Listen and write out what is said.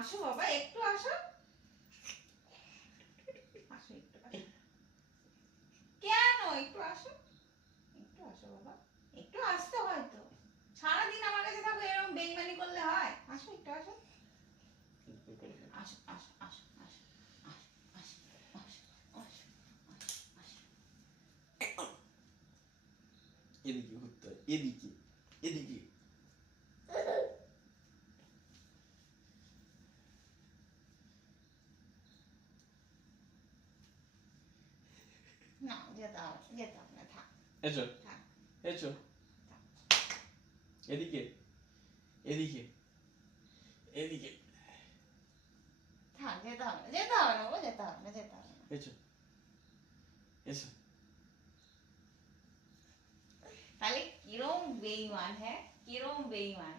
আসো বাবা, একটু আসো। আসো একটু আসো। কেন একটু আসো, একটু আসো বাবা, একটু আসতে হয় তো। সারাদিন আমার কাছে থাকো, এরকম বেইমানি করলে হয়? আসো একটু আসো। আসো আসো আসো আসো আসো আসো আসো আসো আসো। এদিকে ঘুরতে হয়, এদিকে এদিকে। না, যেতে হবে, যেতে হবে না, থাক এসো থাক এসো, থাক। এদিকে এদিকে এদিকে। থাক, যেতে হবে না, যেতে হবে না, ও যেতে হবে না, যেতে হবে না। এসো এসো। তাহলে কিরম বেইমান, হ্যাঁ কিরম বেইমান।